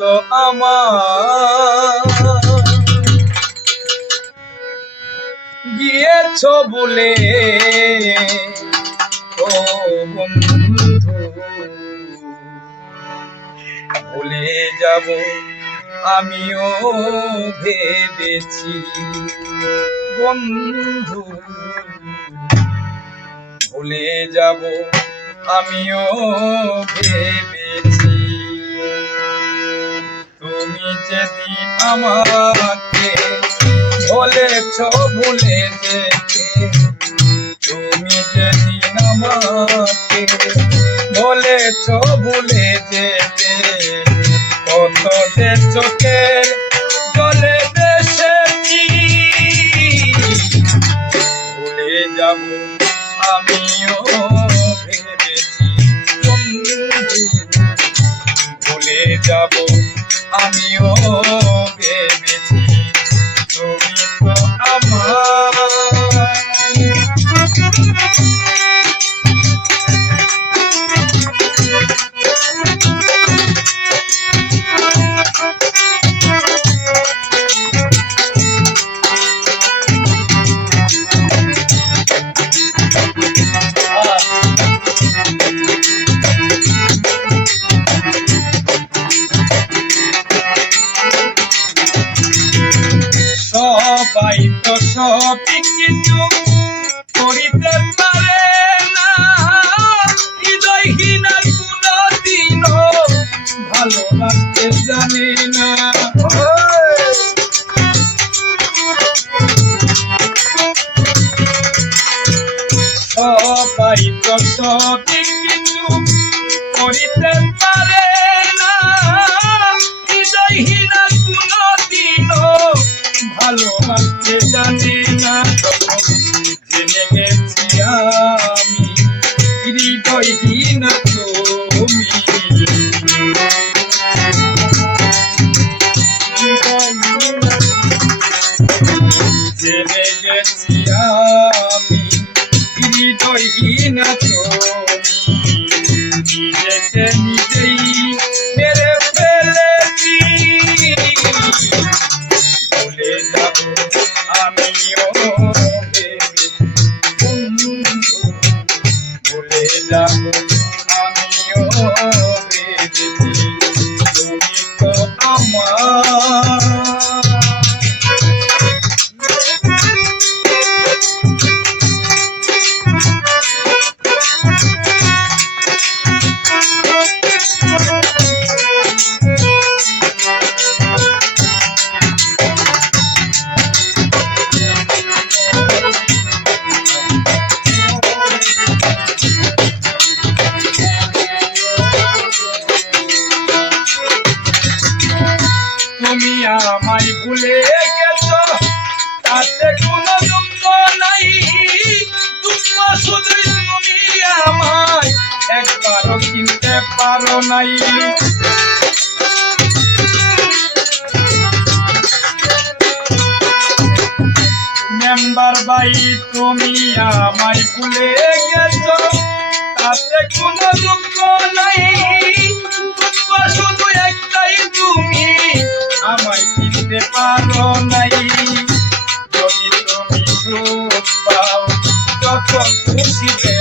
তো আমার গিয়েছ বলে ও বন্ধু ভুলে যাব আমিও ভেবেছি বন্ধু ভুলে যাব আমিও ভেবেছি তুমি যেদিন আমাকে বলেছ ভুলে যেতে তুমি যেদিন আমাকে বলেছ ভুলে যেতে কত যে চোখের জলে বেসেছি ভুলে যাব আমিও ভেবেছি বন্ধু ভুলে যাব আমিও ভেবেছি তুমি তো আমার সবাই তো সব কিছু করিতে পারে না হৃদয়হীন কোনদিনও ভালোবাসতে জানে না সবাই তো সব কিছু করিতে পারে না হৃদয়হীন কোনদিনও ভালোবাসতে জানে না জেনে গেছি আমি হৃদয়হীন তুমি জেনে গেছি আমি হৃদয়হীন তুমি নিজেকে নিজেই মেরে ফেলেছি ভুলে যাব আমিও ভেবেছি বন্ধু ভুলে যাব আমিও ভেবেছি তুমি তো আমার তুমি আমায় ভুলে গেছো তাতে কোনো দুঃখ নাই দুঃখ শুধুই তুমি আমায় একবারও চিনতে পারো নাই মেম্বার ভাই তুমি আমায় ভুলে গেছো তাতে কোনো দুঃখ নাই দুঃখ শুধু একটাই তুমি আমায় চিনতে পারো নাই যদি তুমি সুখ পাও যত খুশিতে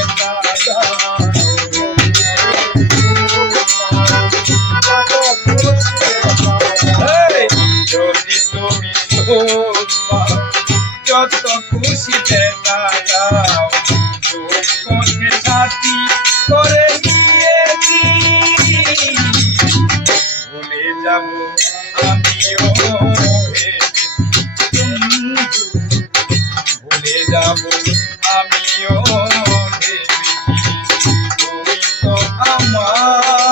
যদি তুমি সুখ পাও যত খুশিতে দাও দুঃখকে সাথী করে নিয়েছি ভুলে যাব আমিও ভুলে যাব আমিও তুমি তো আমার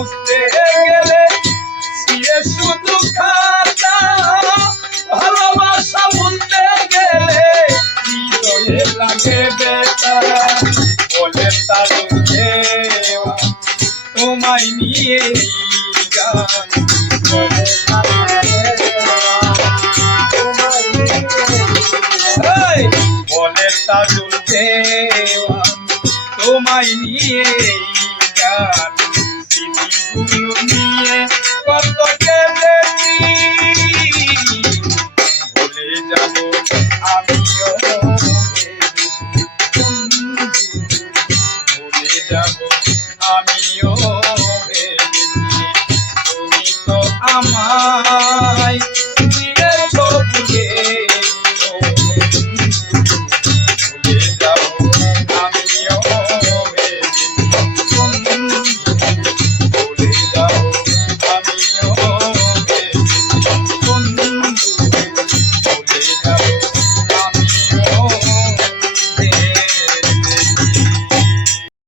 মুছতে গেলে সিয়ে শুধু খাতা ভালোবাসা ভুলতে গেলে হৃদয়ে লাগে বেতা বলে তার দেওয়া তোমায় নিয়ে গান বলে তাজুল দেওয়া তোমায় নিয়ে গান স্মৃতিগুলো নিয়ে কত কেঁদেছি ভুলে যাব আমিও ভুলে যাব আমিও ভেবেছি তুমি তো আমার